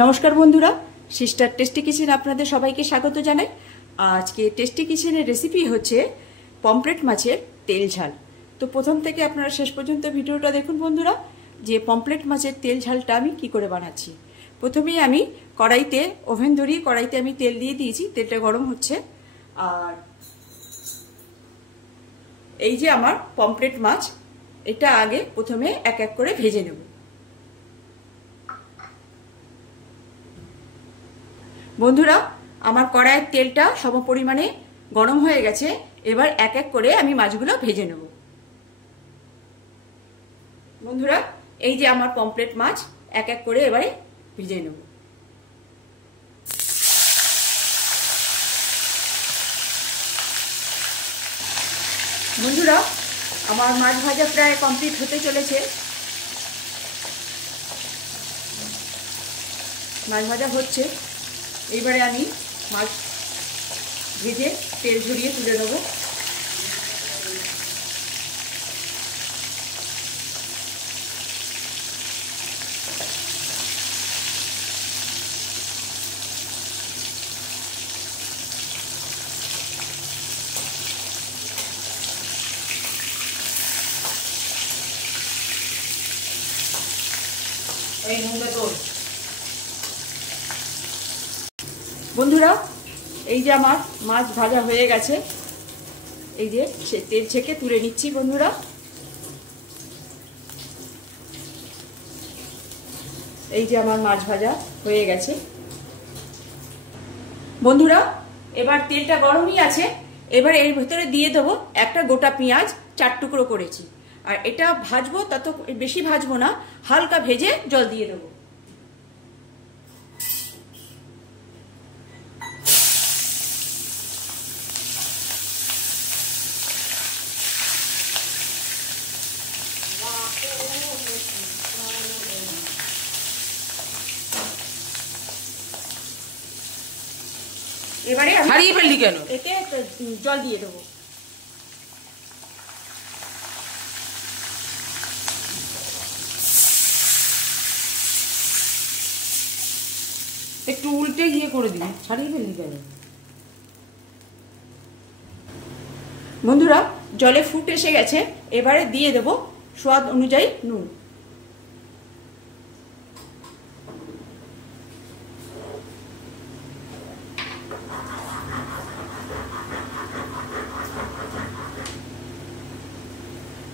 নমস্কার বন্ধুরা, sister tasty kitchen আপনাদের সবাইকে স্বাগত জানাই। আজকে টেস্টি কিচেনের রেসিপি হচ্ছে পমফ্রেট মাছের তেল ঝাল। তো প্রথম থেকে আপনারা শেষ পর্যন্ত ভিডিওটা দেখুন বন্ধুরা, যে পমফ্রেট মাছের তেল ঝালটা আমি কি করে বানাচ্ছি। প্রথমেই আমি কড়াইতে ওভেন ধরিয়ে কড়াইতে আমি তেল দিয়ে দিয়েছি, তেলটা গরম হচ্ছে। আর এই যে আমার পমফ্রেট মাছ, এটা আগে প্রথমে এক এক করে ভেজে নেব। বন্ধুরা, আমার কড়াইয়ের তেলটা সমপরিমাণে গরম হয়ে গেছে। এবার এক এক করে আমি মাছগুলো ভেজে নেব। বন্ধুরা, এই যে আমার পমফ্রেট মাছ এক এক করে এবারে ভেজে নেব। বন্ধুরা, আমার মাছ ভাজা প্রায় কমপ্লিট হতে চলেছে। মাছ ভাজা হচ্ছে, এবারে আমি মাছ ভেজে তেল ঝরিয়ে তুলে নেব। বন্ধুরা, এই যে আমার মাছ ভাজা হয়ে গেছে, এই যে তেল ছেঁকে তুলে নিচ্ছি। বন্ধুরা, এই যে আমার মাছ ভাজা হয়ে গেছে। বন্ধুরা, এবার তেলটা গরমই আছে। এবার এর ভেতরে দিয়ে দেবো একটা গোটা পেঁয়াজ 4 টুকরো করেছি। আর এটা ভাজবো, তত বেশি ভাজবো না, হালকা ভেজে জল দিয়ে দেবো। এবারে হারিয়ে ফেললি কেন? এতে জল দিয়ে দেবো। একটু উল্টে করে দিবি, ছাড়িয়ে ফেললি কেন? বন্ধুরা, জলে ফুট এসে গেছে। এবারে দিয়ে দেবো স্বাদ অনুযায়ী নুন।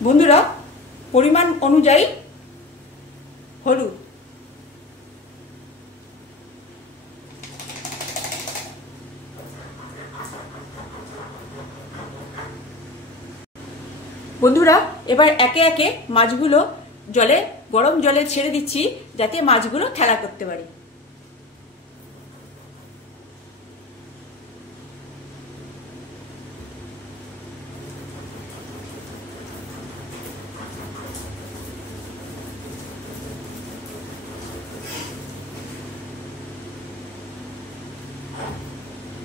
বন্ধুরা, পরিমাণ অনুযায়ী হলুদ। বন্ধুরা, এবার একে একে মাছগুলো গরম জলে ছেড়ে দিচ্ছি, যাতে মাছগুলো খেলা করতে পারে।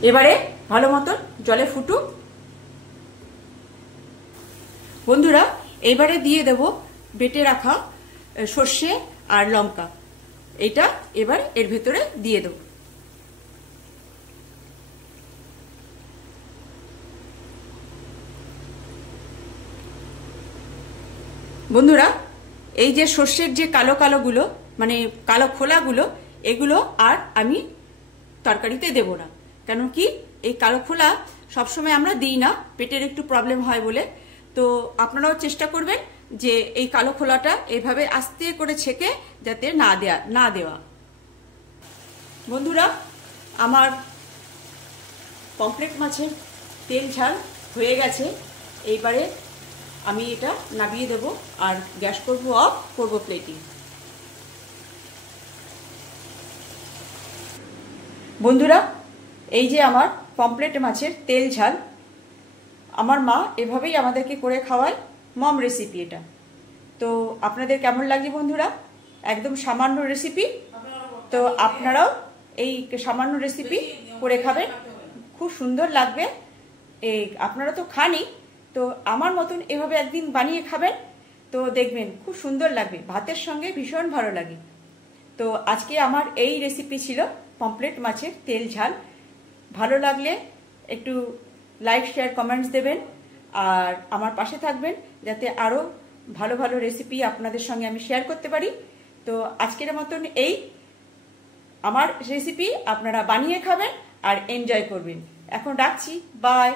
এবারে ভালো মতন জলে ফুটুক। বন্ধুরা, এবারে দিয়ে দেব বেটে রাখা সর্ষে আর লঙ্কা। এটা এবার এর ভেতরে দিয়ে দেব। বন্ধুরা, এই যে সর্ষের যে কালো কালোগুলো, মানে কালো খোলাগুলো, এগুলো আর আমি তরকারিতে দেব না। কেন কি, এই কালো খোলা সবসময় আমরা দিই না, পেটের একটু প্রবলেম হয় বলে। তো আপনারাও চেষ্টা করবেন যে এই কালো খোলাটা এভাবে আস্তে করে ছেঁকে যাতে না দেওয়া। বন্ধুরা, আমার পমফ্রেট মাছের তেল ঝাল হয়ে গেছে। এইবারে আমি এটা নামিয়ে দেব আর গ্যাস করবো অফ, করবো প্লেটিং। বন্ধুরা, এই যে আমার পমফ্রেট মাছের তেল ঝাল, আমার মা এভাবেই আমাদেরকে করে খাওয়ায়, মম রেসিপি এটা। তো আপনাদের কেমন লাগে বন্ধুরা? একদম সামান্য রেসিপি, তো আপনারাও এই সামান্য রেসিপি করে খাবেন, খুব সুন্দর লাগবে। এই আপনারা তো খানই, তো আমার মতন এভাবে একদিন বানিয়ে খাবেন, তো দেখবেন খুব সুন্দর লাগবে, ভাতের সঙ্গে ভীষণ ভালো লাগে। তো আজকে আমার এই রেসিপি ছিল পমফ্রেট মাছের তেল ঝাল। ভালো লাগলে একটু লাইক শেয়ার কমেন্টস দেবেন আর আমার পাশে থাকবেন যাতে আরও ভালো ভালো রেসিপি আপনাদের সঙ্গে আমি শেয়ার করতে পারি। তো আজকের মতন এই আমার রেসিপি আপনারা বানিয়ে খাবেন আর এনজয় করবেন। এখন রাখছি, বাই।